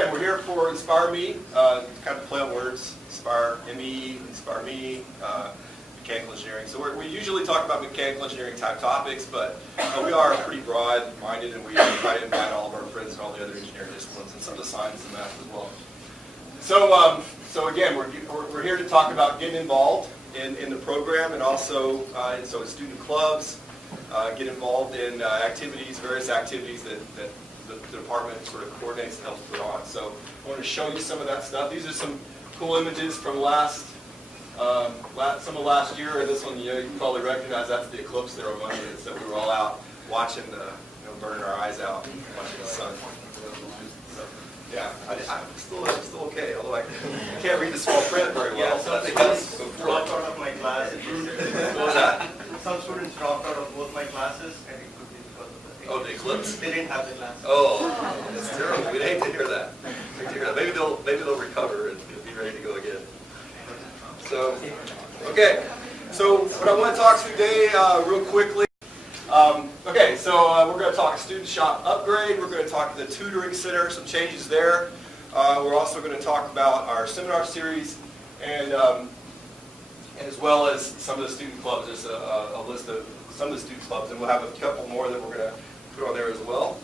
again, we're here for Inspire Me, kind of play on words, Inspire ME, Inspire Me, mechanical engineering. So we usually talk about mechanical engineering type topics, but we are pretty broad-minded, and we try to invite all of our friends and all the other engineering disciplines and some of the science and math as well. So again, we're here to talk about getting involved in the program, and also so student clubs, get involved in activities, various activities that the department sort of coordinates and helps put on. So I want to show you some of that stuff. These are some cool images from some of last year, and this one you probably recognize. That's the eclipse there on Monday. So we were all out watching burning our eyes out, watching the sun. So, yeah, I'm still okay, although I can't read the small print very well. Yeah, some students dropped out of my class. What was that? Some students dropped out of both my classes, and it could be because of the thing. Oh, the eclipse? They didn't have the class. Oh, that's terrible. We'd hate to hear that. Maybe they'll recover and be ready to go again. So, okay. So what I want to talk to today, real quickly. Okay, so we're going to talk student shop upgrade. We're going to talk the tutoring center, some changes there. We're also going to talk about our seminar series, and as well as some of the student clubs. There's a list of some of the student clubs, and we'll have a couple more that we're going to put on there as well.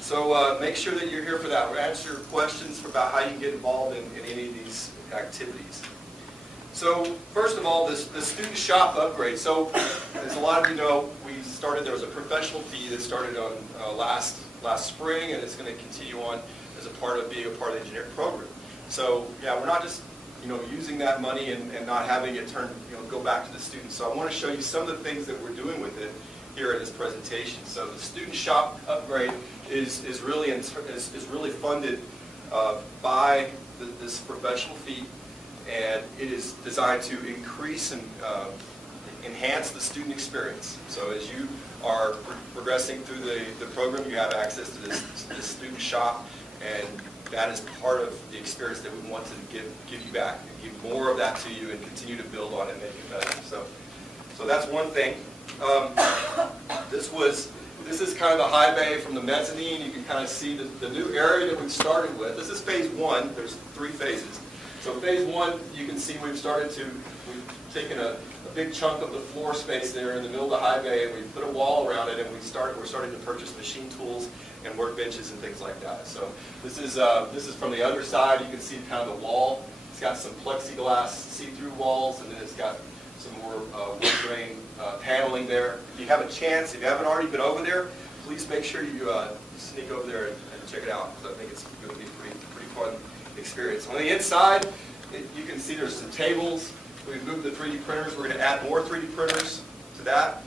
So make sure that you're here for that. We'll answer questions about how you can get involved in any of these activities. So first of all, the student shop upgrade. So as a lot of you know, there was a professional fee that started on last spring, and it's going to continue on as being a part of the engineering program. So yeah, we're not just using that money and not having it go back to the students. So I want to show you some of the things that we're doing with it here in this presentation. So the student shop upgrade is really funded by this professional fee, and it is designed to increase and enhance the student experience. So as you are progressing through the program, you have access to this student shop, and that is part of the experience that we want to give you back, and give more of that to you and continue to build on it and make it better. So that's one thing. This is kind of the high bay from the mezzanine. You can kind of see the new area that we've started with. This is phase one. There's 3 phases. So phase one, you can see we've taken a big chunk of the floor space there in the middle of the high bay, and we put a wall around it, and we're starting to purchase machine tools and workbenches and things like that. So this is from the other side. You can see kind of the wall. It's got some plexiglass see-through walls, and then it's got some more wood grain paneling there. If you have a chance, if you haven't already been over there, please make sure you sneak over there and check it out, because I think it's going to be a pretty fun experience. On the inside, you can see there's some tables. We've moved the 3D printers. We're going to add more 3D printers to that.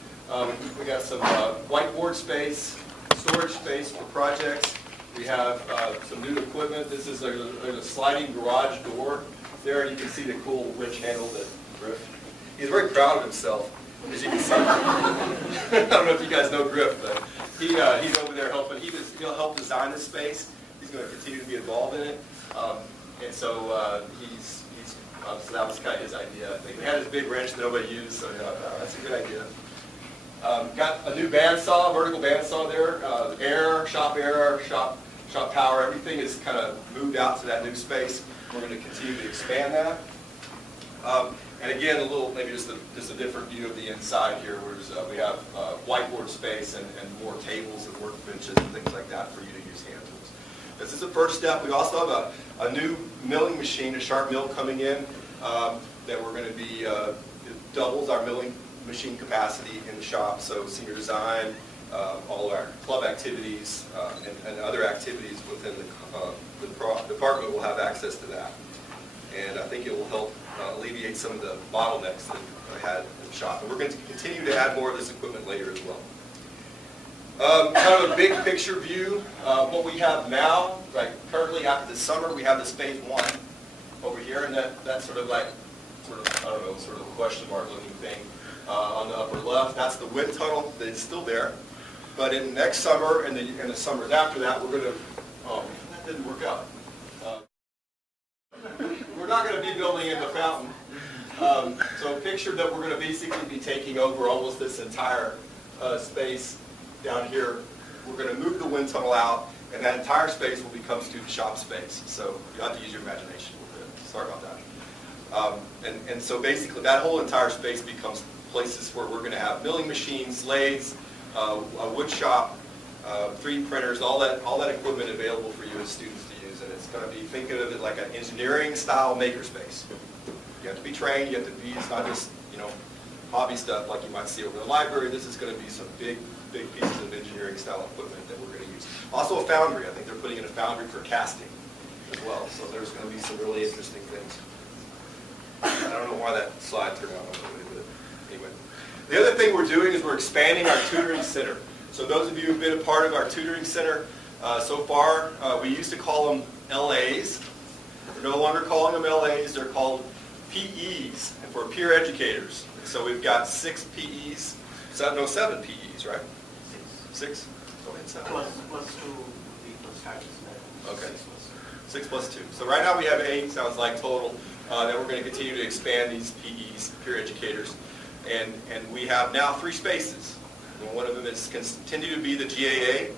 We got some whiteboard space, storage space for projects. We have some new equipment. There's a sliding garage door there, and you can see the cool wrench handle that Griff. He's very proud of himself, as you can see. I don't know if you guys know Griff, but he's over there helping. He'll help design this space. He's going to continue to be involved in it. And so so that was kind of his idea. I think we had this big wrench that nobody used, so that's a good idea. Got a new bandsaw, vertical bandsaw there. Air, shop power, everything is kind of moved out to that new space. We're going to continue to expand that. And again, maybe just a different view of the inside here, where we have whiteboard space and more tables and workbenches and things like that for you to use hand tools. This is the first step. We also have a new milling machine, a sharp mill coming in that we're going to be, it doubles our milling machine capacity in the shop. So senior design, all of our club activities, and other activities within the department will have access to that. And I think it will help alleviate some of the bottlenecks that I had in the shop. And we're going to continue to add more of this equipment later as well. Kind of a big picture view of what we have now. Like currently, after the summer, we have this phase one over here, and that's sort of I don't know, sort of a question mark looking thing on the upper left. That's the wind tunnel that is still there. But in next summer and the summers after that, we're going to. Oh, that didn't work out. We're not going to be building in the fountain. So picture that we're going to basically be taking over almost this entire space down here we're going to move the wind tunnel out, and that entire space will become student shop space. So you'll have to use your imagination a little bit. Sorry about that. And so basically that whole entire space becomes places where we're going to have milling machines, lathes, a wood shop, 3D printers, all that equipment available for you as students to use. And it's going to be, think of it like an engineering style makerspace. You have to be trained, you have to be, it's not just, hobby stuff like you might see over the library. This is going to be some big pieces of engineering style equipment that we're going to use. Also a foundry. I think they're putting in a foundry for casting as well. So there's going to be some really interesting things. I don't know why that slide turned out that way, but anyway. The other thing we're doing is we're expanding our tutoring center. So those of you who've been a part of our tutoring center so far, we used to call them LAs. We're no longer calling them LAs. They're called PEs, for peer educators. So we've got 6 PEs, 7 PEs, right? 6? Go ahead, 7. Plus 2, plus taxes. Okay. 6 plus 2. So right now we have 8, sounds like, total. Then we're going to continue to expand these PEs, peer educators. And we have now 3 spaces. And one of them is continue to be the GAA,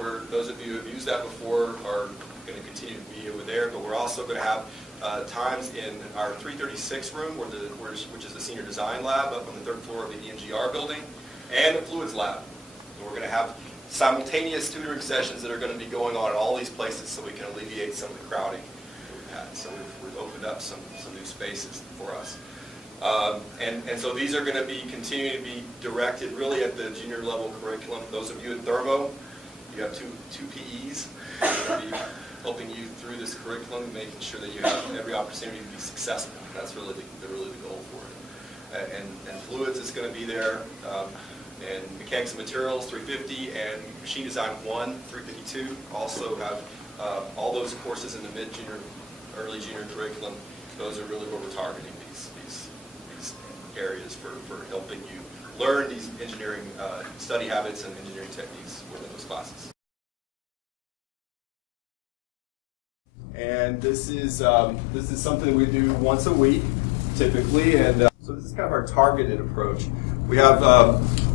where those of you who have used that before are going to continue to be over there. But we're also going to have times in our 336 room, which is the senior design lab up on the 3rd floor of the ENGR building, and the fluids lab. And we're going to have simultaneous tutoring sessions that are going to be going on at all these places so we can alleviate some of the crowding that we've had. So we've opened up some new spaces for us. And so these are going to be continuing to be directed really at the junior level curriculum. Those of you in thermo, you have two PEs. They're going to be helping you through this curriculum, making sure that you have every opportunity to be successful. That's really the goal for it. And fluids is going to be there, and mechanics and materials 350, and machine design 1 352 also have all those courses in the mid-junior, early junior curriculum. Those are really where we're targeting these areas for helping you learn these engineering study habits and engineering techniques within those classes. And this is something we do once a week, typically, and so this is kind of our targeted approach. We have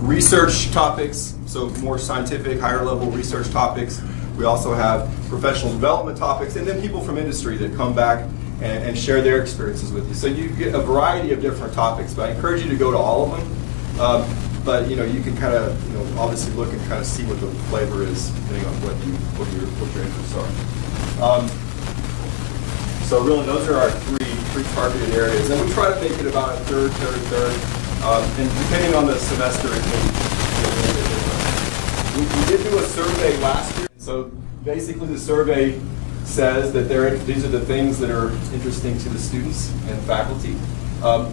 research topics, so more scientific, higher level research topics. We also have professional development topics, and then people from industry that come back and share their experiences with you. So you get a variety of different topics, but I encourage you to go to all of them. But you can kind of obviously look and kind of see what the flavor is depending on what your interests are. So really, those are our three targeted areas, and we try to make it about a third. And depending on the semester, it can be a little bit different. We did do a survey last year. So basically, the survey says that these are the things that are interesting to the students and faculty.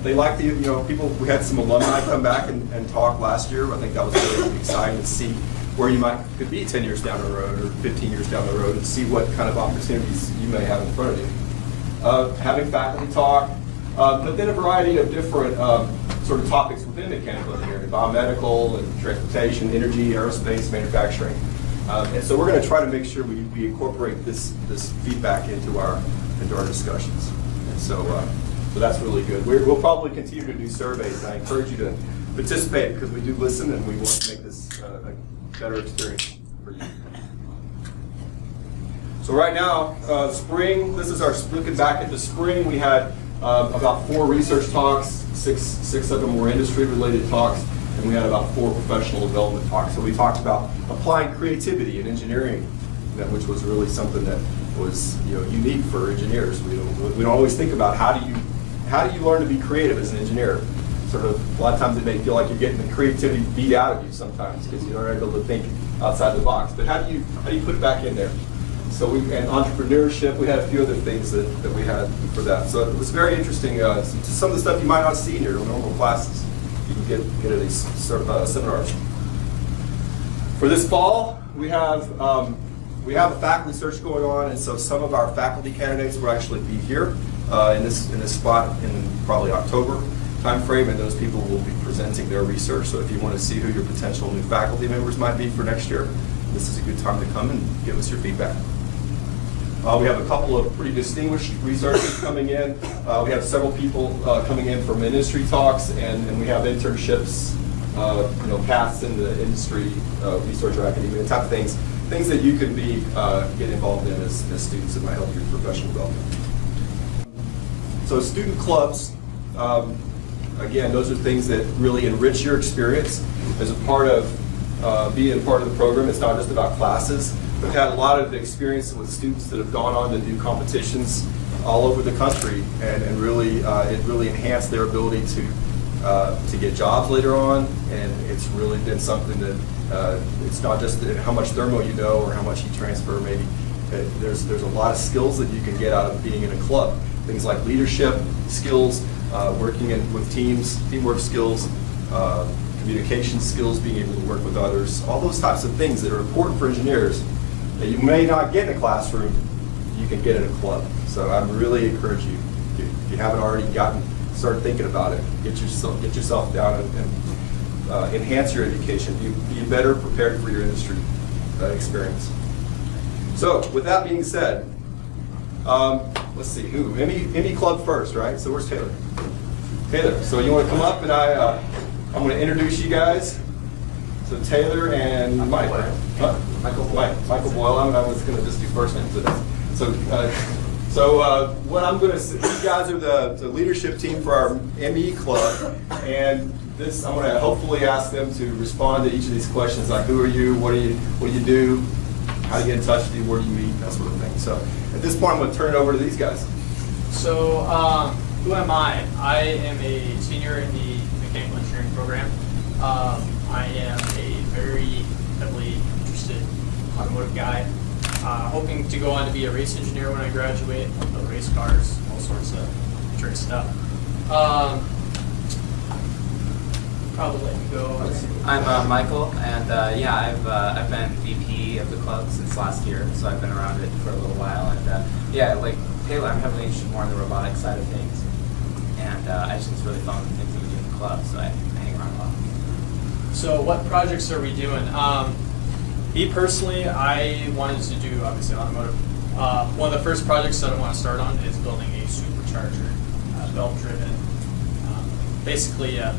They like the people. We had some alumni come back and talk last year. I think that was really exciting to see where you could be 10 years down the road or 15 years down the road, and see what kind of opportunities you may have in front of you. Having faculty talk, but then a variety of different sort of topics within mechanical engineering, biomedical and transportation, energy, aerospace, manufacturing. And so we're going to try to make sure we incorporate this feedback into our discussions. And so that's really good. We'll probably continue to do surveys, and I encourage you to participate because we do listen and we want to make this a better experience for you. So right now, spring, this is our looking back at the spring. We had about 4 research talks, six of them were industry-related talks, and we had about 4 professional development talks. So we talked about applying creativity in engineering, which was really something that was unique for engineers. We don't always think about how do you learn to be creative as an engineer. Sort of a lot of times it may feel like you're getting the creativity beat out of you sometimes because you're not able to think outside the box. But how do you put it back in there? So and entrepreneurship, we had a few other things that we had for that. So it was very interesting. Some of the stuff you might not see in your normal classes, you can get at these seminars. For this fall, we have a faculty search going on, and so some of our faculty candidates will actually be here in this spot in probably October timeframe, and those people will be presenting their research. So if you want to see who your potential new faculty members might be for next year, this is a good time to come and give us your feedback. We have a couple of pretty distinguished researchers coming in. We have several people coming in from industry talks, and we have internships paths in the industry, research or academia, type of things that you can get involved in as students that might help your professional development. So student clubs, again, those are things that really enrich your experience as a part of being a part of the program. It's not just about classes. We've had a lot of experience with students that have gone on to do competitions all over the country, and really, it really enhanced their ability to get jobs later on. And it's really been something that it's not just how much thermo you know or how much you transfer. Maybe there's a lot of skills that you can get out of being in a club. Things like leadership skills, working with teams, teamwork skills, communication skills, being able to work with others, all those types of things that are important for engineers that you may not get in a classroom, you can get in a club. So I really encourage you, if you haven't already start thinking about it, get yourself down and enhance your education. Be better prepared for your industry experience. So with that being said, let's see, any club first, right? So where's Taylor? Taylor, so you want to come up and I'm going to introduce you guys. So Taylor and Mike. Huh? Michael Boyle. I was going to just do first names. So what I'm going to say, these guys are the leadership team for our ME club, and I'm going to hopefully ask them to respond to each of these questions, like who are you, what do you do, how do you get in touch with you, where do you meet, that sort of thing. So at this point, I'm going to turn it over to these guys. So who am I? I am a senior in the Mechanical Engineering program. I am a very heavily interested automotive guy, hoping to go on to be a race engineer when I graduate, build race cars, all sorts of trick stuff. Probably let you go. I'm Michael, and I've been VP of the club since last year, so I've been around it for a little while. And like Taylor, I'm heavily interested more in the robotics side of things, and I just think it's really fun, the things that we do in the club, so I hang around a lot. So what projects are we doing? Me personally, I wanted to do, obviously, automotive. One of the first projects that I want to start on is building a supercharger, belt-driven, basically a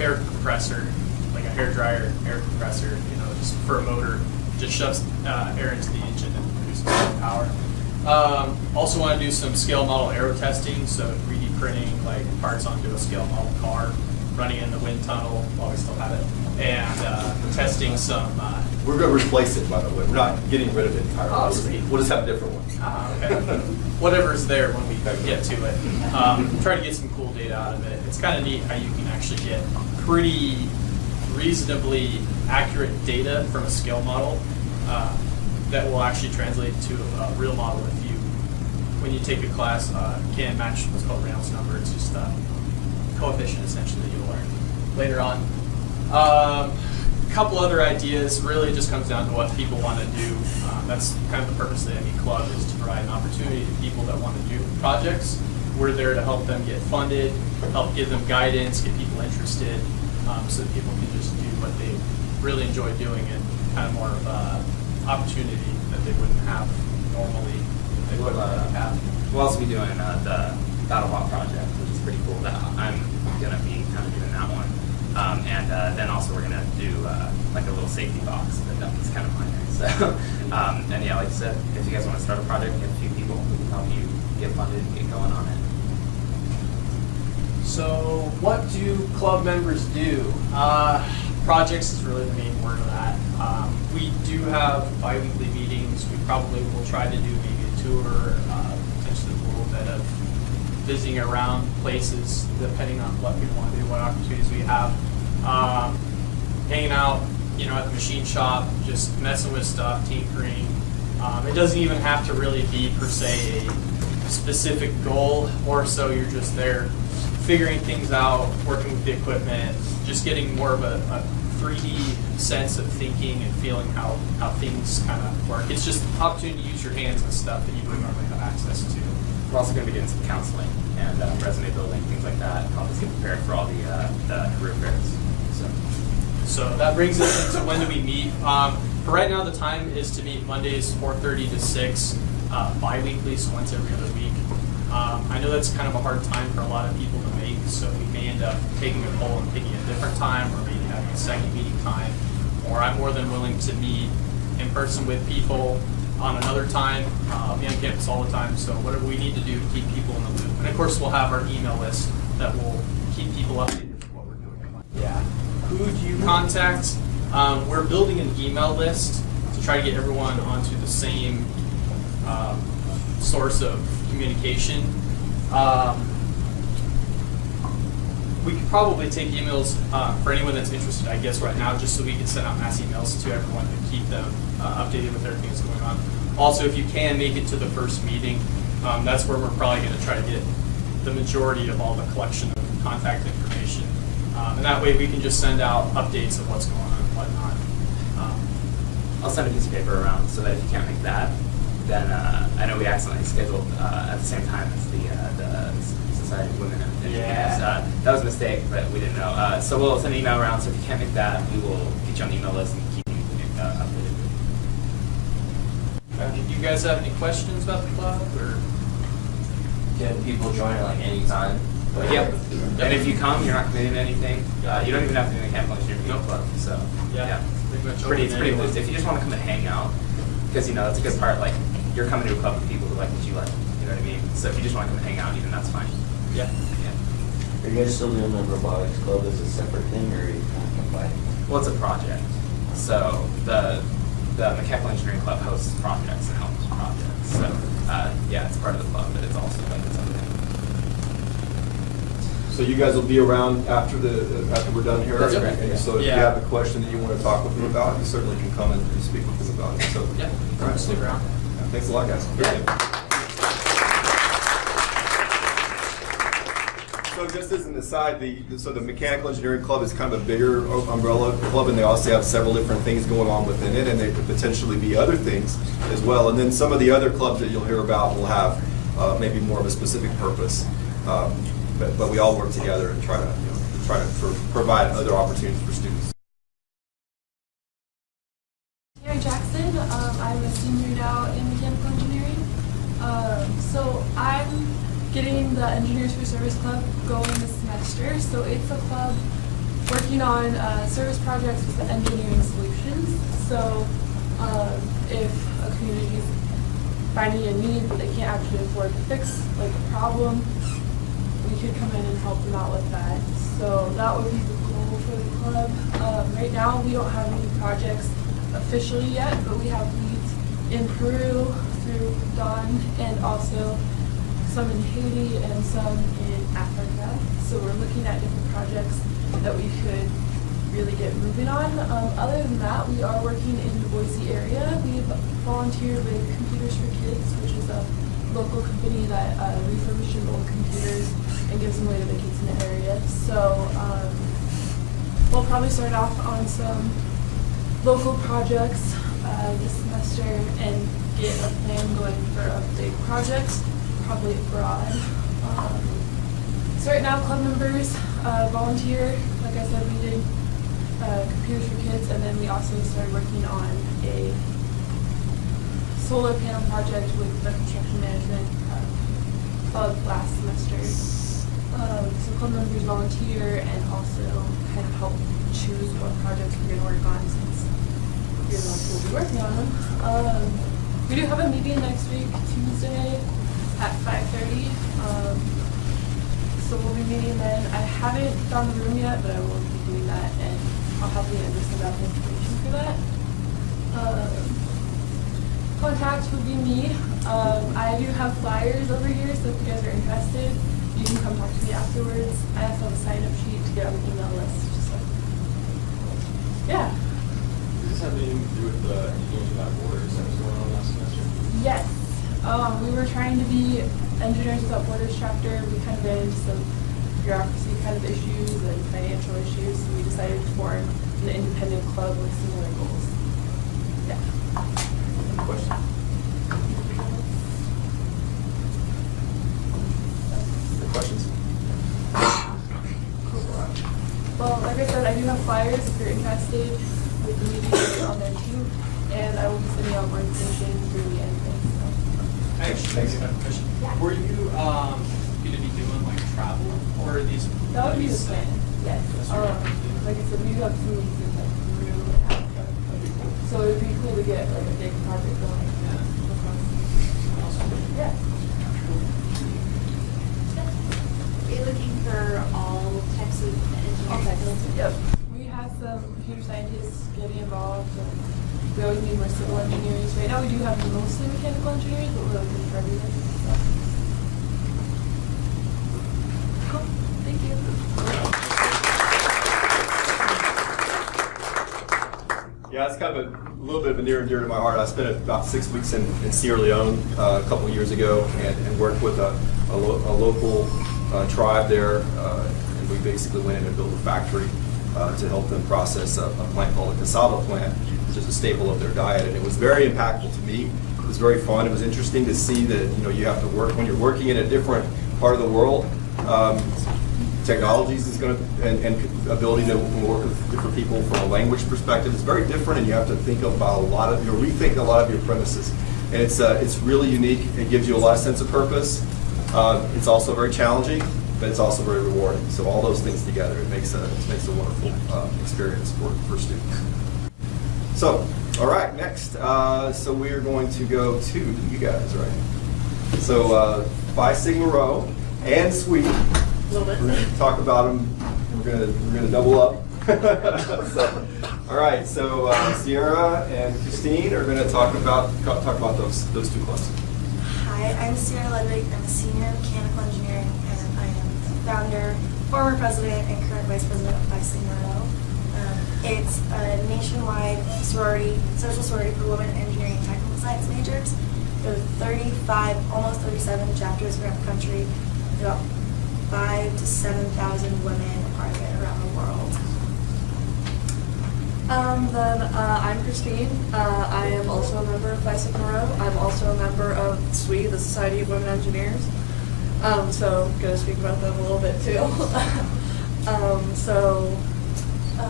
air compressor, like a hair dryer air compressor, just for a motor, just shoves air into the engine and produces power. Also want to do some scale model aero testing, so 3D printing like parts onto a scale model car, running in the wind tunnel while we still have it, and testing some. We're going to replace it, by the way. We're not getting rid of it entirely. Oh, sweet. We'll just have a different one. Okay. Whatever's there when we get to it. Try to get some cool data out of it. It's kind of neat how you can actually get pretty reasonably accurate data from a scale model that will actually translate to a real model if you, when you take a class, can't match what's called Reynolds number. It's just a coefficient essentially that you'll learn later on. A couple other ideas, really just comes down to what people want to do. That's kind of the purpose of the ME Club, is to provide an opportunity to people that want to do projects. We're there to help them get funded, help give them guidance, get people interested, so that people can just do what they really enjoy doing, and kind of more of an opportunity that they wouldn't have normally if they would have. We'll also be doing the BattleBot project, which is pretty cool. That I'm going to be kind of doing that one. And then also we're going to do like a little safety box that is kind of minor. So, and yeah, like I said, if you guys want to start a project, you have a few people who can help you get funded and get going on it. So what do club members do? Projects is really the main word of that. We do have bi-weekly meetings. We probably will try to do maybe a tour, potentially a little bit of visiting around places, depending on what we want to do, what opportunities we have. Hanging out, at the machine shop, just messing with stuff, tinkering. It doesn't even have to really be per se a specific goal, or so you're just there figuring things out, working with the equipment, just getting more of a 3D sense of thinking and feeling how things kind of work. It's just an opportunity to use your hands and stuff that you wouldn't normally have access to. We're also going to be doing some counseling and resume building, things like that, help us get prepared for all the career fairs. So that brings us into when do we meet. For right now, the time is to meet Mondays 4:30 to 6, bi-weekly, so once every other week. I know that's kind of a hard time for a lot of people to make, So we may end up taking a poll and picking a different time, or maybe having a second meeting time. Or I'm more than willing to meet in person with people on another time. I'll be on campus all the time, so whatever we need to do to keep people in the loop. And of course, we'll have our email list that will keep people updated with what we're doing. Yeah. Who do you contact? We're building an email list to try to get everyone onto the same source of communication. We could probably take emails for anyone that's interested, I guess, right now, just so we can send out mass emails to everyone to keep them updated with everything that's going on. Also, if you can make it to the first meeting, that's where we're probably going to try to get the majority of all the collection of contact information. And that way we can just send out updates of what's going on and whatnot. I'll send a piece of paper around so that if you can't make that, then I know we accidentally scheduled at the same time as the Society of Women Engineers. Yeah. That was a mistake, but we didn't know. So we'll send an email around, so if you can't make that, we will get you on the email list and keep you updated. Do you guys have any questions about the club? Or? Can people join at like any time? Yep. And if you come, you're not committing to anything. You don't even have to be in the Mechanical Engineering Club. So Yeah. it's pretty loose. If you just want to come and hang out, because that's a good part. Like you're coming to a club with people who like what you like. You know what I mean? So if you just want to come and hang out, even that's fine. Yeah. Are you guys still doing the robotics club as a separate thing, or are you kind of combining? Well, it's a project. So the Mechanical Engineering Club hosts projects and helps projects. So yeah, it's part of the club, but it's also like its own thing. So you guys will be around after we're done here? That's correct, And yeah. so if you Yeah. have a question that you want to talk with them about, you certainly can come and speak with them about it. So, Yeah. all right. Stick around. Thanks a lot, guys. Yeah. So just as an aside, the Mechanical Engineering Club is kind of a bigger umbrella club, and they also have several different things going on within it, and there could potentially be other things as well. And then some of the other clubs that you'll hear about will have maybe more of a specific purpose. But we all work together and try to provide other opportunities for students. Terry Jackson. I'm a senior now in mechanical engineering. So I'm getting the Engineers for Service Club going this semester. So it's a club working on service projects with engineering solutions. So if a community is finding a need but they can't actually afford to fix like a problem, we could come in and help them out with that. So that would be the goal for the club. Right now we don't have any projects officially yet, but we have leads in Peru through Dawn, and also some in Haiti and some in Africa. So we're looking at different projects that we could really get moving on. Other than that, we are working in the Boise area. We've volunteered with Computers for Kids, which is a local company that refurbishes old computers and gives them away to the kids in the area. So we'll probably start off on some local projects this semester and get a plan going for a big project, probably abroad. So right now, club members volunteer. Like I said, we did Computers for Kids, and then we also started working on a solar panel project with the construction management club last semester. So club members volunteer and also kind of help choose what projects we're going to work on, since you're the ones who will be working on them. We do have a meeting next week, Tuesday at 5:30. So we'll be meeting then. I haven't found the room yet, but I will be doing that, and I'll have the send out the information for that. Contact would be me. I do have flyers over here, so if you guys are interested, you can come talk to me afterwards. I also have a sign-up sheet to get on the email list. So, yeah. Does this have anything to do with the Engineers Without Borders that was going on last semester? Yes. We were trying to be Engineers Without Borders chapter. We kind of ran into some bureaucracy kind of issues and financial issues, so we decided to form an independent club with similar goals. Yeah. Any questions? Any questions? Well, like I said, I do have flyers if you're interested with the meeting on there too, and I will be sending out more information through the end. So. Actually, Thanks. I have a question. Yeah. Were you going to be doing like travel, or are these? That would be the these- plan, yes. That's what Like I said, we have some in like Peru and Africa. So it'd be cool to get like a big project going. Yeah. Are you looking for all types of engineering? Yep. We have some computer scientists getting involved, and we always need more civil engineers. Right now we do have mostly mechanical engineers, but we're looking for everything. So. Cool. Thank you. Yeah, it's kind of a little bit of a near and dear to my heart. I spent about 6 weeks in Sierra Leone a couple of years ago and worked with a local tribe there. And we basically went in and built a factory to help them process a plant called a cassava plant, which is a staple of their diet. And it was very impactful to me. It was very fun. It was interesting to see that you have to work when you're working in a different part of the world. Technologies is going to and ability to work with different people from a language perspective is very different, and you have to think about rethink a lot of your premises. And it's really unique. It gives you a lot of sense of purpose. It's also very challenging, but it's also very rewarding. So all those things together, it makes a wonderful experience for students. So, all right, next. So we are going to go to you guys, right? So Phi Sigma Rho and SWE. We're going to talk about them. We're going to double up. So, all right. So Sierra and Christine are going to talk about those two clubs. Hi, I'm Sierra Ludwig. I'm a senior in mechanical engineering, and I am the founder, former president, and current vice president of Phi Sigma Rho. It's a nationwide sorority, social sorority for women engineering and technical science majors. There are 35, almost 37 chapters around the country. About 5,000 to 7,000 women are part of it around the world. I'm Christine. I am also a member of Phi Sigma Rho. I'm also a member of SWE, the Society of Women Engineers. So I'm going to speak about them a little bit too.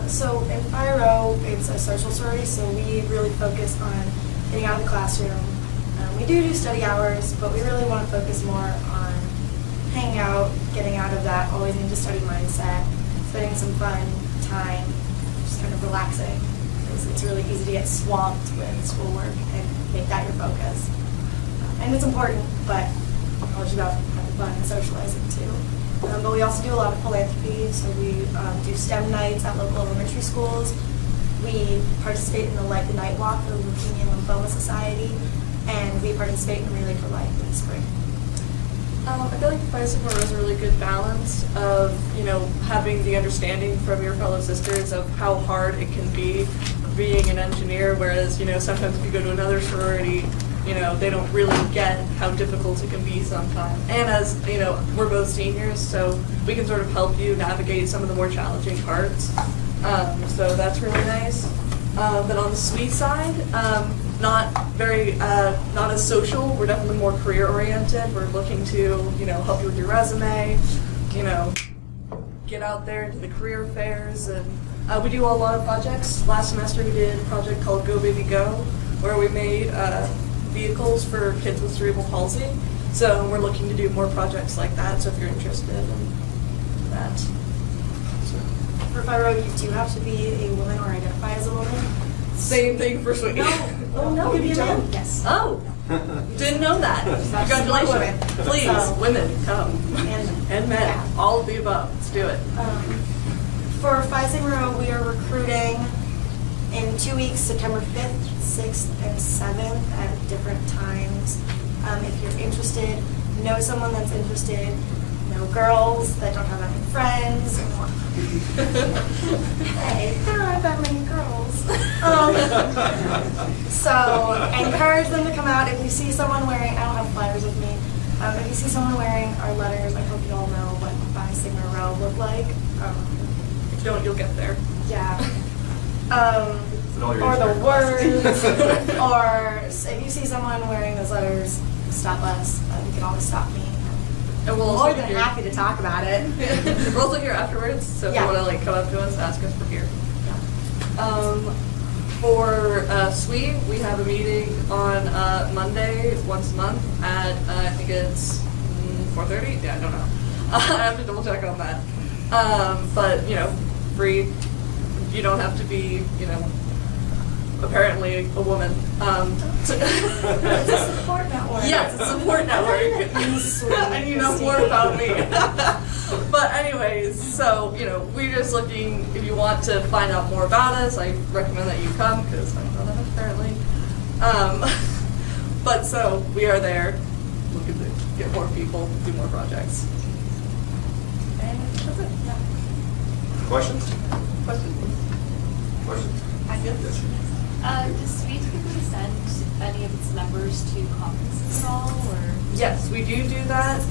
So in Phi Rho, it's a social sorority, so we really focus on getting out of the classroom. We do study hours, but we really want to focus more on hanging out, getting out of that always need to study mindset, spending some fun time, just kind of relaxing. Because it's really easy to get swamped with schoolwork and make that your focus. And it's important, but college is about having fun and socializing too. But we also do a lot of philanthropy, so we do STEM nights at local elementary schools. We participate in the Light the Night Walk for the Leukemia and Lymphoma Society, and we participate in Relay for Life in the spring. I feel like Phi Sigma Rho is a really good balance of, having the understanding from your fellow sisters of how hard it can be being an engineer, whereas, sometimes if you go to another sorority, they don't really get how difficult it can be sometimes. And as, we're both seniors, so we can sort of help you navigate some of the more challenging parts. So that's really nice. But on the SWE side, not as social. We're definitely more career oriented. We're looking to, help you with your resume, get out there to the career fairs, and we do a lot of projects. Last semester we did a project called Go Baby Go, where we made vehicles for kids with cerebral palsy. So we're looking to do more projects like that. So if you're interested in that. For Phi Rho, you do have to be a woman or identify as a woman. Same thing for SWE. Oh no, you you don't? don't. Yes. Oh, didn't know that. Congratulations. Women. Please, So- women, come. And men, Yeah. all of the above. Let's do it. For Phi Sigma Rho, we are recruiting in 2 weeks, September 5th, 6th, and 7th at different times. If you're interested, know someone that's interested, know girls that don't have any friends. Hey, there aren't that many girls. So encourage them to come out. If you see someone wearing, I don't have flyers with me, if you see someone wearing our letters, I hope you all know what Phi Sigma Rho look like. If you don't, you'll get there. Yeah. Or the words, or if you see someone wearing those letters, stop us. You can always stop me. And we'll I'm also more be than here. happy to talk about it. We're also here afterwards, so if Yeah. you want to come up to us, ask us, we're here. For SWE, we have a meeting on Monday once a month at I think it's 4:30. Yeah, I don't know. I have to double check on that. But, you know, free. You don't have to be, you know, apparently a woman. It's a support network. Yeah, it's a support network. And you know more about me. But anyways, so, you know, we're just looking, if you want to find out more about us, I recommend that you come, because I'm not enough apparently. But so, we are there, looking to get more people, do more projects. And that's it, yeah. Questions? Questions? Questions? Yes. Does SPEED typically send any of its members to conferences at all, or? Yes, we do that.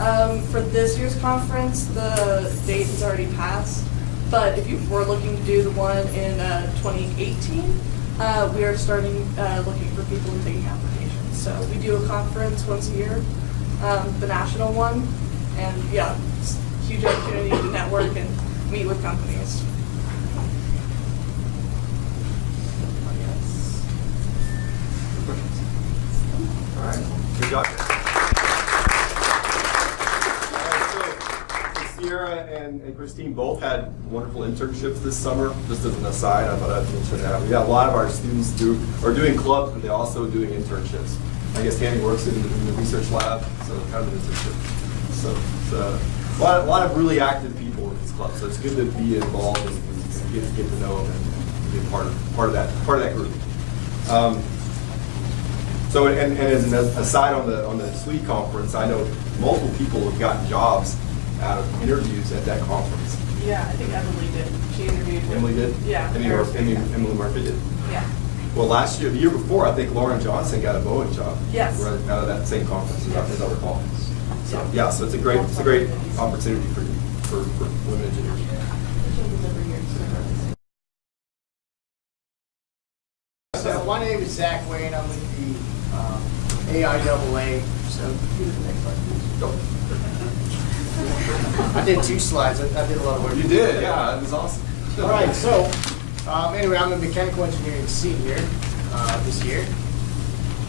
For this year's conference, the date has already passed. But if you were looking to do the one in 2018, we are starting looking for people and taking applications. So we do a conference once a year, the national one, and yeah, it's a huge opportunity to network and meet with companies. All right, good job. So Sierra and Christine both had wonderful internships this summer. Just as an aside, I thought I'd mention that. We got a lot of our students are doing clubs, but they're also doing internships. I guess Danny works in the research lab, so kind of an internship. So it's a lot of really active people in this club. So it's good to be involved and get to know them and be part of that group. So, and as an aside on the SWE conference, I know multiple people have gotten jobs out of interviews at that conference. Yeah, I think Emily did. She interviewed. Emily did? Yeah. Emily Murphy did? Yeah. Well, last year, the year before, I think Lauren Johnson got a Boeing job. Yes. Right out of that same conference, as I recall. So, Yeah. yeah, so it's a great opportunity for women engineers. So my name is Zach Wayne. I'm with the AIAA. So do the next slide, please. Go. I did 2 slides. I did a lot of work. You did, yeah, that was awesome. All right, so anyway, I'm a mechanical engineering senior this year.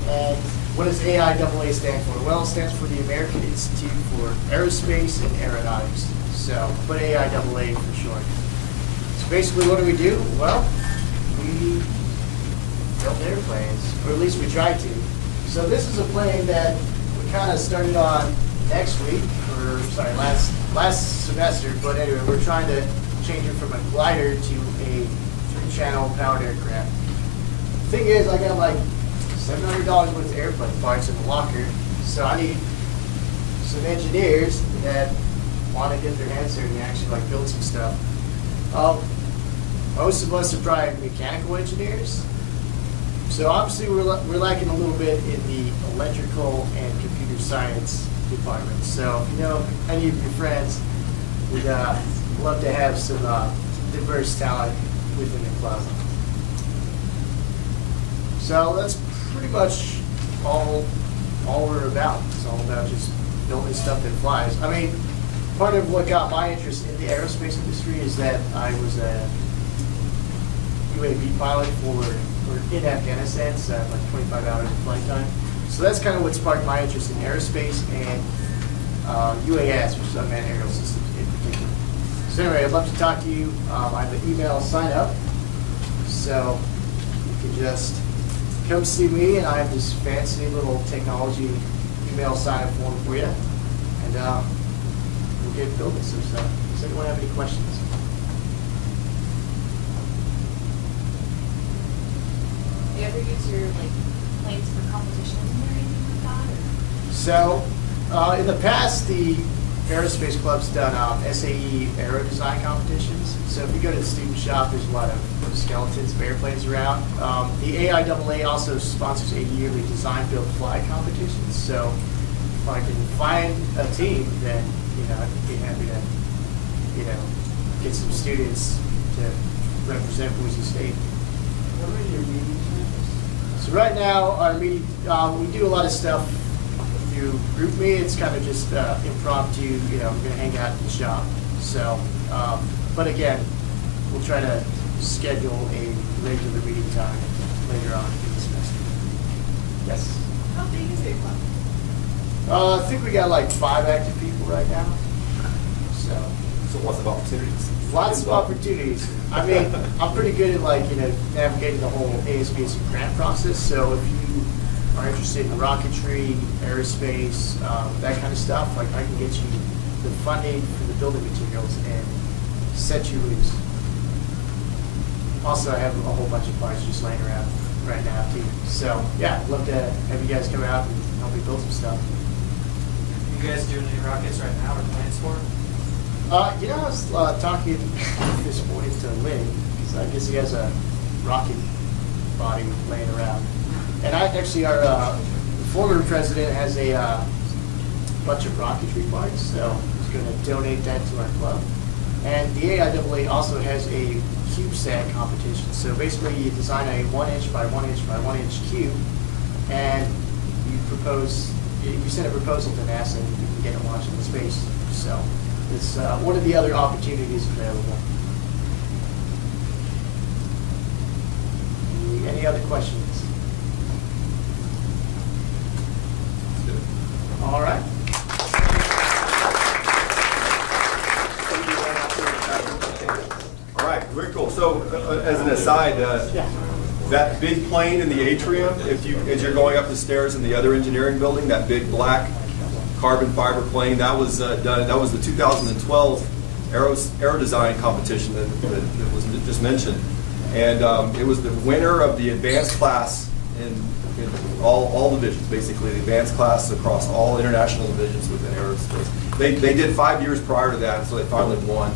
And what does AIAA stand for? Well, it stands for the American Institute for Aerospace and Aeronautics. So put AIAA for short. So basically, what do? Well, we built airplanes, or at least we tried to. So this is a plane that we kind of started on next week, or sorry, last semester. But anyway, we're trying to change it from a glider to a 3-channel powered aircraft. The thing is, I got like $700 worth of airplane parts in the locker, so I need some engineers that want to get their hands dirty and actually like build some stuff. Most of us are probably mechanical engineers. So obviously we're lacking a little bit in the electrical and computer science department. So if you know any of your friends, we'd love to have some diverse talent within the club. So that's pretty much all we're about. It's all about just building stuff that flies. I mean, part of what got my interest in the aerospace industry is that I was a UAV pilot in Afghanistan, so I had like 25 hours of flight time. So that's kind of what sparked my interest in aerospace and UAS, which is unmanned aerial systems in particular. So anyway, I'd love to talk to you. I have an email sign up, so you can just come see me, and I have this fancy little technology email sign up form for you, and we'll get building some stuff. Does anyone have any questions? Do you ever use your planes for competitions or anything like that? Or? So, in the past, the aerospace club's done SAE aero design competitions. So if you go to the student shop, there's a lot of skeletons of airplanes around. The AIAA also sponsors a yearly design build fly competition. So if I can find a team, then I'd be happy to get some students to represent Boise State. What are your meetings? So right now, our meeting, we do a lot of stuff through GroupMe. It's kind of just impromptu, we're going to hang out in the shop. So, but again, we'll try to schedule a regular meeting time later on in the semester. Yes? How big is your club? I think we got like 5 active people right now. So lots of opportunities. Lots of opportunities. I mean, I'm pretty good at navigating the whole ASME grant process. So if you are interested in rocketry, aerospace, that kind of stuff, I can get you the funding for the building materials and set you loose. Also, I have a whole bunch of parts just laying around right now too. So yeah, I'd love to have you guys come out and help me build some stuff. You guys doing any rockets right now or plans for? I was talking this morning to Lynn, because I guess he has a rocket body laying around. And our former president has a bunch of rocketry parts, so he's going to donate that to our club. And the AIAA also has a CubeSat competition. So basically you design a 1" by 1" by 1" cube, and you send a proposal to NASA and you can get it launched into space. So it's one of the other opportunities available. Any other questions? All right. All right, very cool. So as an aside, that big plane in the atrium, as you're going up the stairs in the other engineering building, that big black carbon fiber plane, that was done. That was the 2012 aero design competition that was just mentioned, and it was the winner of the advanced class in all divisions, basically the advanced class across all international divisions within aerospace. They did 5 years prior to that, so they finally won,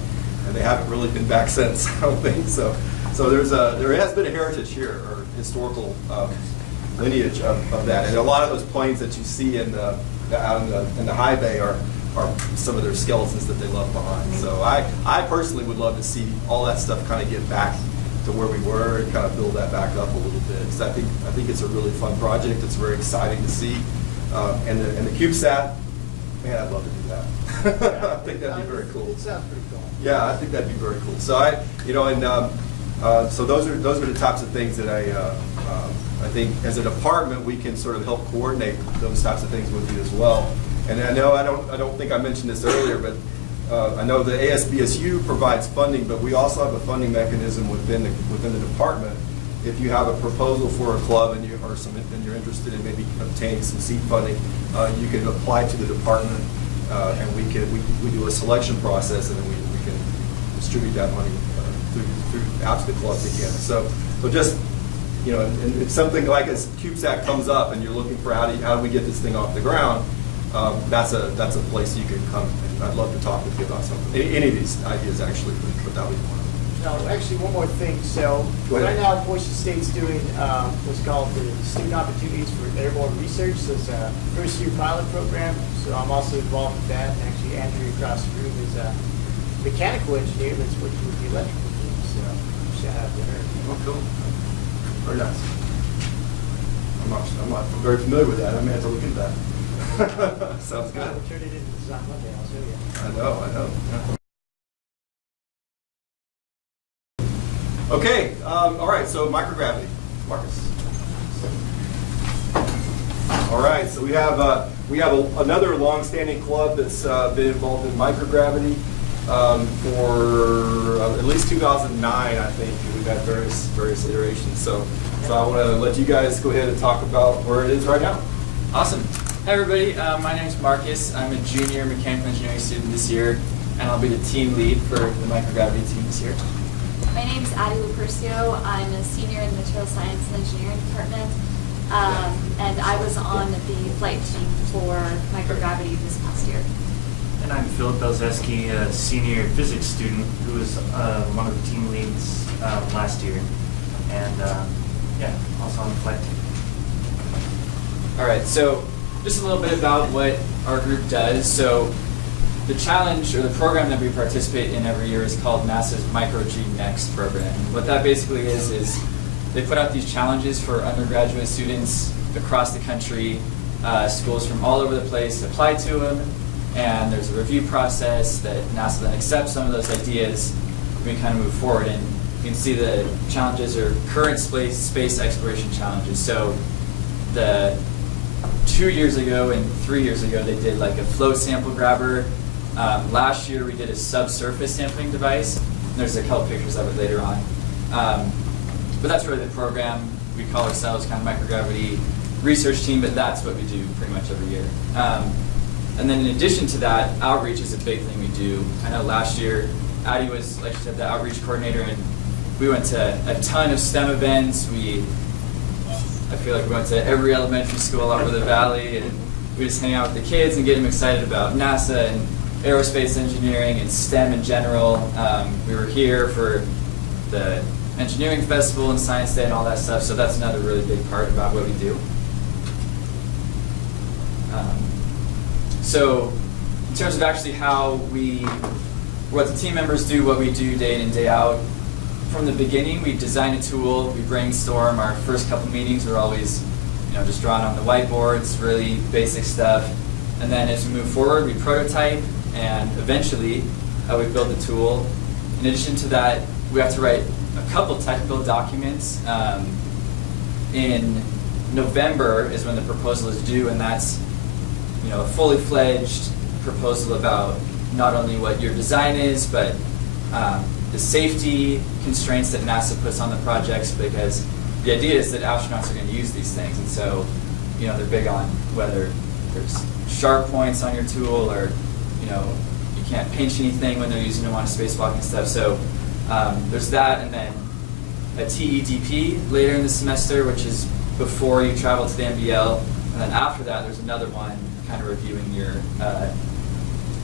and they haven't really been back since. I don't think so. So there has been a heritage here, or historical lineage of that, and a lot of those planes that you see out in the high bay are some of their skeletons that they left behind. So I personally would love to see all that stuff kind of get back to where we were and kind of build that back up a little bit, because I think it's a really fun project. It's very exciting to see, and the CubeSat, man, I'd love to do that. I think that'd be very cool. It sounds pretty cool. Yeah, I think that'd be very cool. So so those are the types of things that I think as a department we can sort of help coordinate those types of things with you as well. And I know I don't think I mentioned this earlier, but I know the ASBSU provides funding, but we also have a funding mechanism within the department. If you have a proposal for a club and you're interested in maybe obtaining some seed funding, you can apply to the department, and we do a selection process, and then we can distribute that money out to the clubs again. So just and if something like a CubeSat comes up and you're looking for how do we get this thing off the ground, that's a place you can come. And I'd love to talk with you about something. Any of these ideas actually, but that would be one of them. No, actually, one more thing. So right now, Boise State's doing what's called the Student Opportunities for Airborne Research. So it's a first-year pilot program. So I'm also involved with that. And actually, Andrew across the room is a mechanical engineer that's working with the electrical team. So shout out to her. Oh, cool. Very nice. I'm not very familiar with that. I may have to look into that. Sounds good. We'll turn it into Design Monday. I'll show you. I know. Yeah. Okay, all right, so microgravity. Marcus. All right, so we have another long-standing club that's been involved in microgravity for at least 2009, I think. We've had various iterations. So I want to let you guys go ahead and talk about where it is right now. Awesome. Hi everybody, my name is Marcus. I'm a junior mechanical engineering student this year, and I'll be the team lead for the microgravity team this year. My name is Addie Lupercio. I'm a senior in the Material Science and Engineering department, and I was on the flight team for microgravity this past year. And I'm Philip Belzeski, a senior physics student who was one of the team leads last year, and also on the flight team. All right, so just a little bit about what our group does. So the challenge or the program that we participate in every year is called NASA's Micro-G Next program. And what that basically is they put out these challenges for undergraduate students across the country. Schools from all over the place apply to them, and there's a review process that NASA then accepts some of those ideas, and we kind of move forward. And you can see the challenges are current space exploration challenges. So 2 years ago and 3 years ago, they did like a float sample grabber, Last year we did a subsurface sampling device. And there's a couple pictures of it later on. But that's really the program. We call ourselves kind of microgravity research team, but that's what we do pretty much every year. And then in addition to that, outreach is a big thing we do. I know last year, Addie was, like she said, the outreach coordinator, and we went to a ton of STEM events. I feel like we went to every elementary school all over the valley, and we just hang out with the kids and get them excited about NASA and aerospace engineering and STEM in general. We were here for the engineering festival and science day and all that stuff, so that's another really big part about what we do. So in terms of actually what the team members do, what we do day in and day out, from the beginning we design a tool, we brainstorm. Our first couple meetings are always just drawn on the whiteboards, really basic stuff. And then as we move forward, we prototype, and eventually we build the tool. In addition to that, we have to write a couple technical documents. In November is when the proposal is due, and that's a fully fledged proposal about not only what your design is, but the safety constraints that NASA puts on the projects, because the idea is that astronauts are going to use these things, and so they're big on whether there's sharp points on your tool, or you can't pinch anything when they're using them on a spacewalk and stuff. So there's that, and then a TEDP later in the semester, which is before you travel to the NBL, and then after that there's another one kind of reviewing your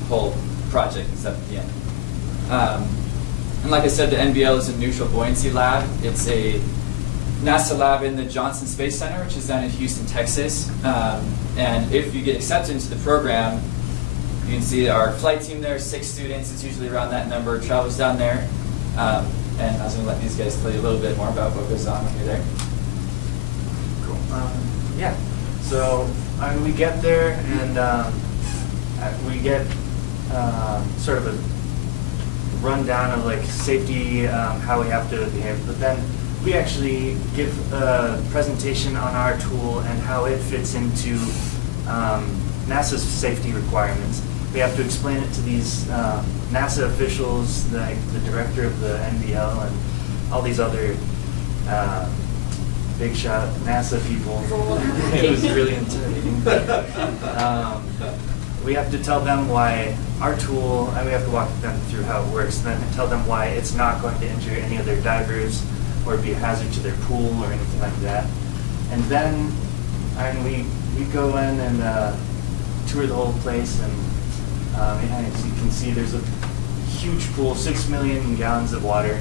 whole project and stuff at the end. And like I said, the NBL is a neutral buoyancy lab. It's a NASA lab in the Johnson Space Center, which is down in Houston, Texas. And if you get accepted into the program, you can see our flight team there, 6 students. It's usually around that number. Travels down there. And I was going to let these guys tell you a little bit more about what goes on when you're there. Cool. Yeah. So we get there, and we get sort of a rundown of like safety, how we have to behave. But then we actually give a presentation on our tool and how it fits into NASA's safety requirements. We have to explain it to these NASA officials, the director of the NBL, and all these other big shot NASA people. It was really intimidating. We have to tell them why our tool, and we have to walk them through how it works, and then tell them why it's not going to injure any other divers or be a hazard to their pool or anything like that. And then we go in and tour the whole place, and as you can see, there's a huge pool, 6 million gallons of water,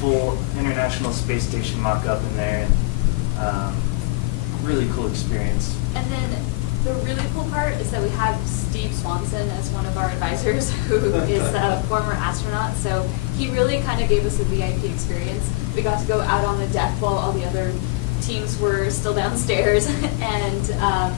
full International Space Station mock-up in there, and really cool experience. And then the really cool part is that we have Steve Swanson as one of our advisors, who is a former astronaut. So he really kind of gave us a VIP experience. We got to go out on the deck while all the other teams were still downstairs, and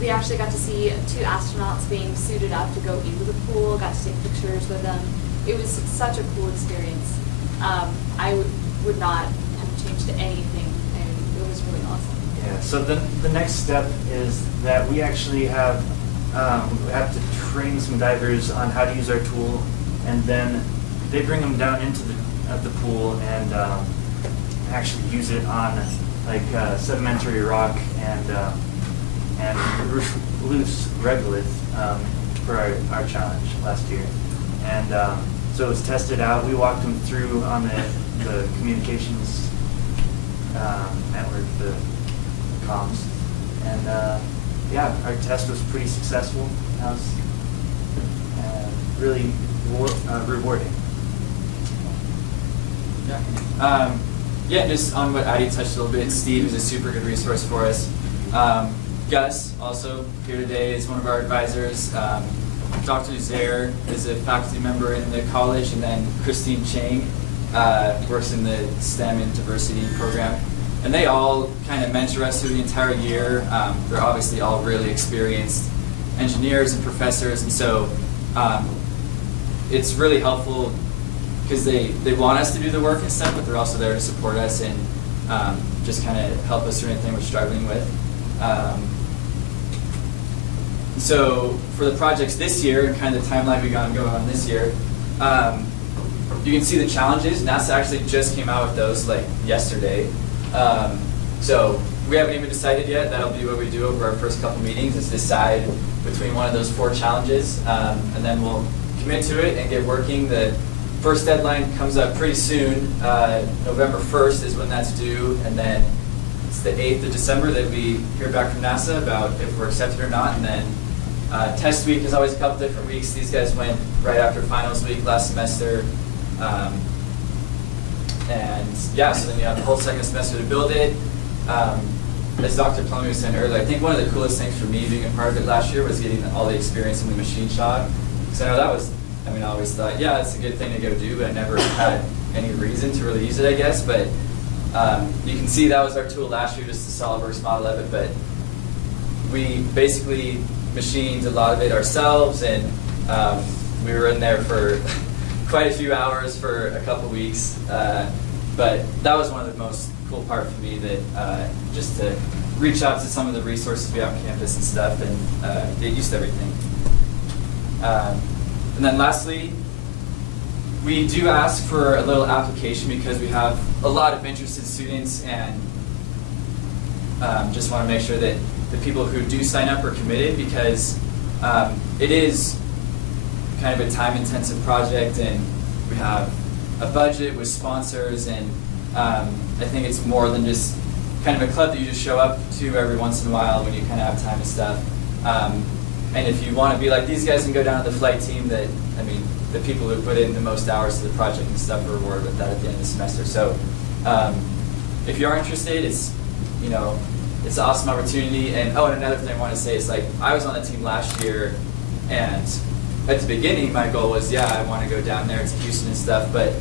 we actually got to see 2 astronauts being suited up to go into the pool, got to take pictures with them. It was such a cool experience. I would not have changed anything, and it was really awesome. Yeah, so the next step is that we actually have to train some divers on how to use our tool, and then they bring them down into the pool and actually use it on like sedimentary rock and loose regolith for our challenge last year. And so it was tested out. We walked them through on the communications network, the comms, and yeah, our test was pretty successful. That was really rewarding. Yeah, just on what Addie touched a little bit, Steve is a super good resource for us. Gus, also here today, is one of our advisors. Dr. Zaire is a faculty member in the college, and then Christine Chang works in the STEM and diversity program. And they all kind of mentor us through the entire year. They're obviously all really experienced engineers and professors, and so it's really helpful because they want us to do the work and stuff, but they're also there to support us and just kind of help us through anything we're struggling with. So for the projects this year and kind of the timeline we got going on this year, you can see the challenges. NASA actually just came out with those like yesterday. So we haven't even decided yet. That'll be what we do over our first couple meetings, is decide between one of those 4 challenges, and then we'll commit to it and get working. The first deadline comes up pretty soon. November 1st is when that's due, and then it's the 8th of December that we hear back from NASA about if we're accepted or not. And then test week is always a couple different weeks. These guys went right after finals week last semester. And yeah, so then you have the whole second semester to build it. As Dr. Plummer was saying earlier, I think one of the coolest things for me being a part of it last year was getting all the experience in the machine shop. Because I know that was, I mean, I always thought, yeah, it's a good thing to go do, but I never had any reason to really use it, I guess. But you can see that was our tool last year, just the SolidWorks model of it. But we basically machined a lot of it ourselves, and we were in there for quite a few hours for a couple weeks. But that was one of the most cool part for me, that just to reach out to some of the resources we have on campus and stuff, and get used to everything. And then lastly, we do ask for a little application because we have a lot of interested students, and just want to make sure that the people who do sign up are committed, because it is kind of a time-intensive project, and we have a budget with sponsors, and I think it's more than just kind of a club that you just show up to every once in a while when you kind of have time and stuff. And if you want to be like these guys and go down to the flight team, that, I mean, the people who put in the most hours to the project and stuff are rewarded with that at the end of the semester. So if you are interested, it's, you know, it's an awesome opportunity. And oh, and another thing I want to say is, like, I was on the team last year, and at the beginning my goal was, yeah, I want to go down there to Houston and stuff, but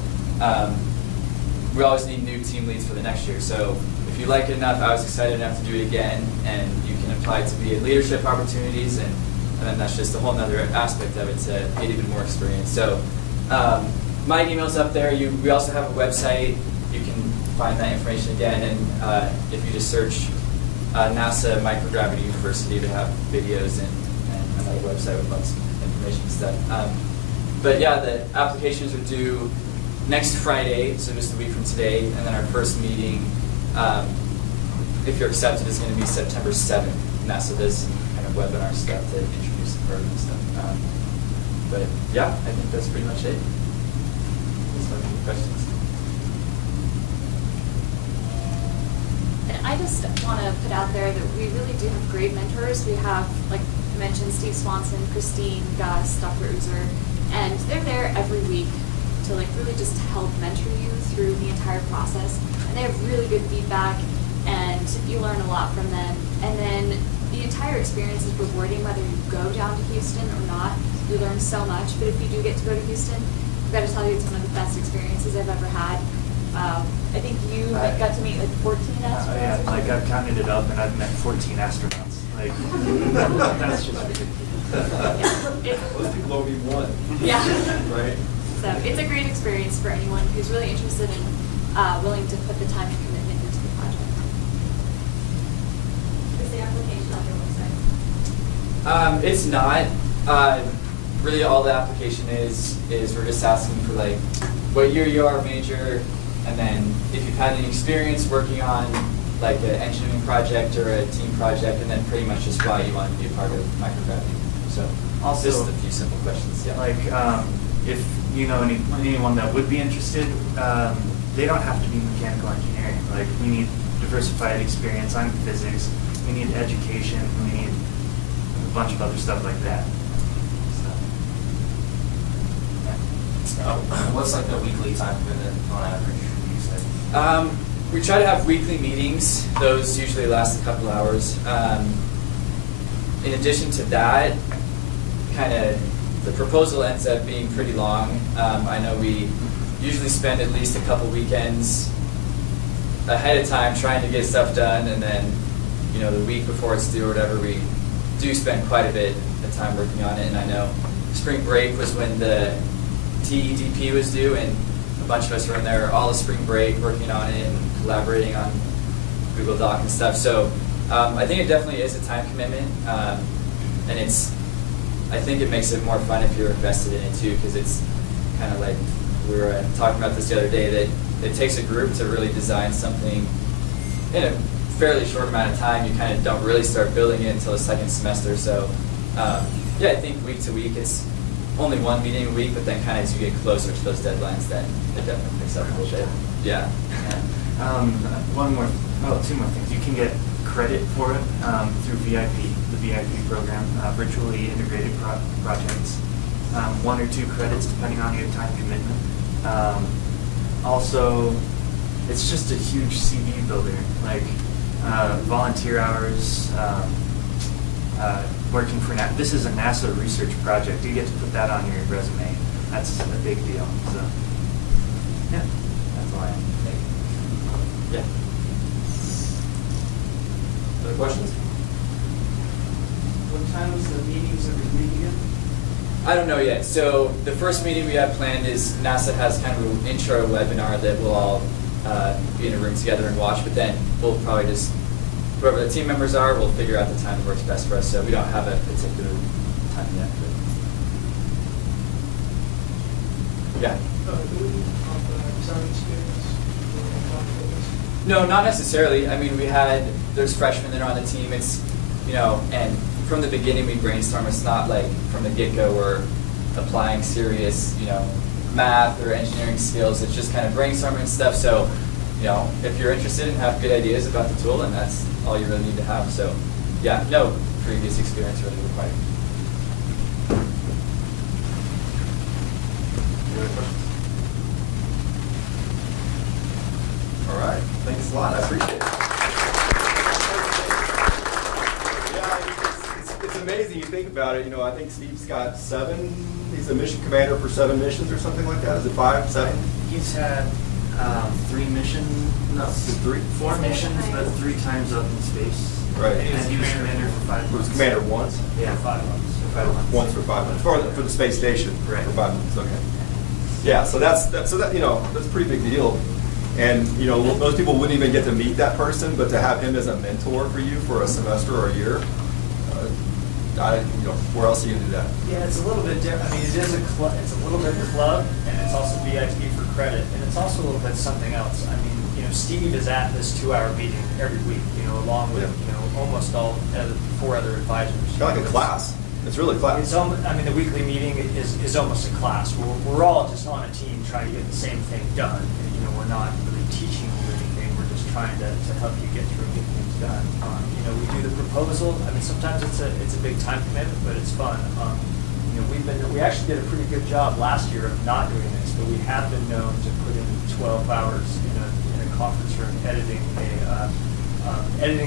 we always need new team leads for the next year. So if you like it enough, I was excited enough to do it again, and you can apply to be at leadership opportunities, and then that's just a whole other aspect of it to get even more experience. So my email's up there. We also have a website. You can find that information again, and if you just search NASA Microgravity University, to have videos and another website with lots of information and stuff. But yeah, the applications are due next Friday, so just a week from today, and then our first meeting, if you're accepted, is going to be September 7th. NASA does kind of webinar stuff to introduce the program and stuff. But yeah, I think that's pretty much it. Any questions? And I just want to put out there that we really do have great mentors. We have, like I mentioned, Steve Swanson, Christine, Gus, Dr. Uzer, and they're there every week to like really just help mentor you through the entire process. And they have really good feedback, and you learn a lot from them. And then the entire experience is rewarding, whether you go down to Houston or not. You learn so much, but if you do get to go to Houston, I've got to tell you, it's one of the best experiences I've ever had. I think you got to meet like 14 astronauts. Yeah, like I've counted it up, and I've met 14 astronauts. Like, that's just ridiculous. Yeah, Most people only one. Yeah. Right? So it's a great experience for anyone who's really interested and willing to put the time and commitment into the project. Is the application on your website? It's not. Really, all the application is we're just asking for like what year you are, major, and then if you've had any experience working on like an engineering project or a team project, and then pretty much just why you want to be a part of microgravity. So Also, just a few simple questions. Yeah. Like, if you know anyone that would be interested, they don't have to be mechanical engineering. Like, we need diversified experience on physics. We need education. We need a bunch of other stuff like that. What's like the weekly time commitment on average, you say? We try to have weekly meetings. Those usually last a couple hours. In addition to that, kind of the proposal ends up being pretty long. I know we usually spend at least a couple weekends ahead of time trying to get stuff done, and then, you know, the week before it's due or whatever, we do spend quite a bit of time working on it. And I know spring break was when the TEDP was due, and a bunch of us were in there all the spring break working on it and collaborating on Google Doc and stuff. So I think it definitely is a time commitment. and I think it makes it more fun if you're invested in it too, because it's kind of like we were talking about this the other day, that it takes a group to really design something in a fairly short amount of time. You kind of don't really start building it until the second semester. So yeah, I think week to week it's only one meeting a week, but then kind of as you get closer to those deadlines, then it definitely picks up a little bit. Yeah. Two more things. You can get credit for it through VIP, the VIP program, virtually integrated projects. 1 or 2 credits depending on your time commitment. Also, it's just a huge CV builder, like volunteer hours, working for NASA. This is a NASA research project. You get to put that on your resume. That's a big deal. So, yeah, that's all I have to say. Yeah. Other questions? What time is the meetings every week again? I don't know yet. So the first meeting we have planned is NASA has kind of an intro webinar that we'll all be in a room together and watch, but then we'll probably just, whoever the team members are, we'll figure out the time that works best for us. So we don't have a particular time yet. But yeah. No, not necessarily. I mean, there's freshmen that are on the team. It's, and from the beginning we brainstorm. It's not like from the get-go we're applying serious, math or engineering skills. It's just kind of brainstorming stuff. So, if you're interested and have good ideas about the tool, then that's all you really need to have. So, yeah, no previous experience really required. Any other questions? All right, thanks a lot. I appreciate it. It's amazing. You think about it. I think Steve's got 7. He's a mission commander for 7 missions or something like that. Is it 5, 7? He's had 3 missions. No, 4 missions, but 3 times up in space. Right. And he was commander for 5 months. He was commander once. Yeah, 5 months. 5 months. Once for 5 months. For the space station. Right. For 5 months. Okay. Yeah. So that's a pretty big deal. And most people wouldn't even get to meet that person, but to have him as a mentor for you for a semester or a year. Where else are you going to do that? Yeah, it's a little bit different. I mean, it is it's a little bit club, and it's also VIP for credit, and it's also a little bit something else. I mean, Steve is at this 2-hour meeting every week, along with, almost all 4 other advisors. It's kind of like a class. It's really a class. The weekly meeting is almost a class. We're all just on a team trying to get the same thing done. And, we're not really teaching you anything. We're just trying to help you get through and get things done. We do the proposal. I mean, sometimes it's a big time commitment, but it's fun. We actually did a pretty good job last year of not doing this, but we have been known to put in 12 hours in a conference room editing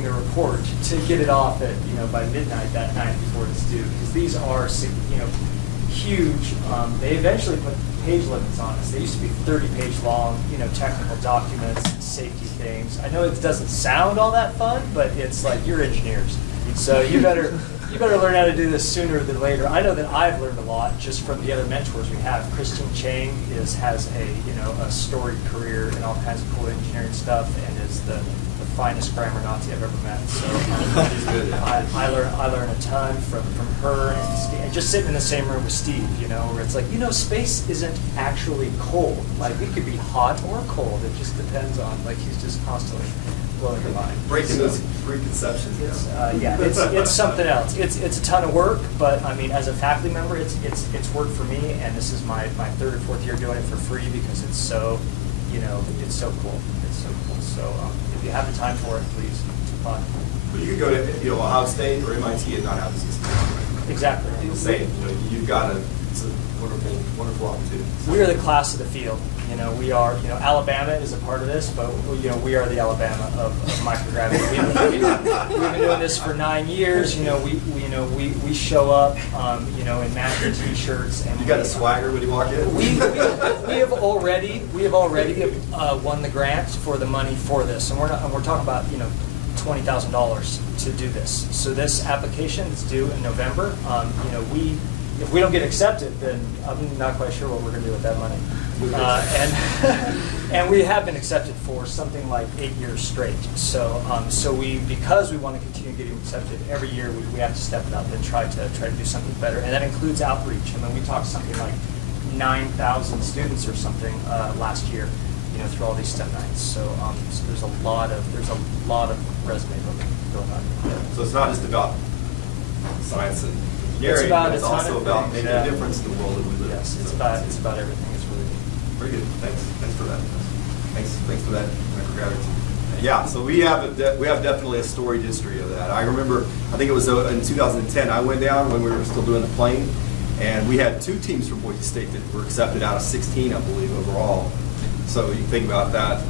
the report to get it off at by midnight that night before it's due. Because these are huge. They eventually put page limits on us. They used to be 30-page long, technical documents, safety things. I know it doesn't sound all that fun, but it's like you're engineers, so you better learn how to do this sooner than later. I know that I've learned a lot just from the other mentors we have. Christian Chang has a storied career in all kinds of cool engineering stuff, and is the finest grammar Nazi I've ever met. So I learn a ton from her, and just sitting in the same room with Steve, where it's like, space isn't actually cold. Like, it could be hot or cold. It just depends on, he's just constantly blowing your mind. Breaking those preconceptions. It's something else. It's a ton of work, but I mean, as a faculty member, it's work for me, and this is my 3rd or 4th year doing it for free because it's so, it's so cool. It's so cool. So if you have the time for it, please apply. But you could go to Ohio State or MIT and not have the system. Exactly. Same. You've got it's a wonderful, wonderful opportunity. We are the class of the field. We are, Alabama is a part of this, but we are the Alabama of microgravity. We've been doing this for 9 years. We show up, in matching T-shirts, and you got a swagger when you walk in. We have already won the grant for the money for this, and we're talking about $20,000 to do this. So this application is due in November. If we don't get accepted, then I'm not quite sure what we're going to do with that money. And we have been accepted for something like 8 years straight. So because we want to continue getting accepted every year, we have to step it up and try to do something better. And that includes outreach. I mean, we talked something like 9,000 students or something last year, through all these STEM nights. So there's a lot of resume building going on. So it's not just about science and engineering, but it's also about making a difference in the world that we live in. Yes, it's about everything. It's really neat. Very good. Thanks for that. Thanks for that microgravity. Yeah, so we have definitely a storied history of that. I remember, I think it was in 2010, I went down when we were still doing the plane, and we had 2 teams from Boise State that were accepted out of 16, I believe, overall. So you think about that.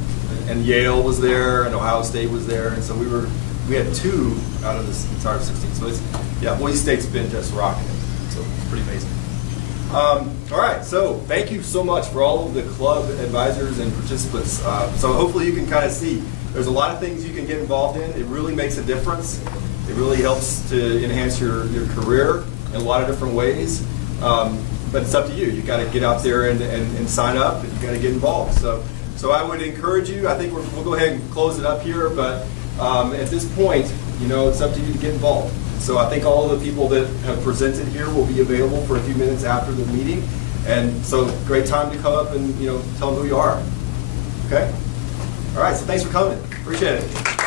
And Yale was there, and Ohio State was there, and so we had 2 out of this entire 16. So Boise State's been just rocking it. So it's pretty amazing. All right, so thank you so much for all of the club advisors and participants. So hopefully you can kind of see there's a lot of things you can get involved in. It really makes a difference. It really helps to enhance your career in a lot of different ways. But it's up to you. You got to get out there and sign up, and you got to get involved. So I would encourage you. I think we'll go ahead and close it up here. But at this point, it's up to you to get involved. So I think all of the people that have presented here will be available for a few minutes after the meeting. And so great time to come up and tell them who you are. Okay? All right, so thanks for coming. Appreciate it.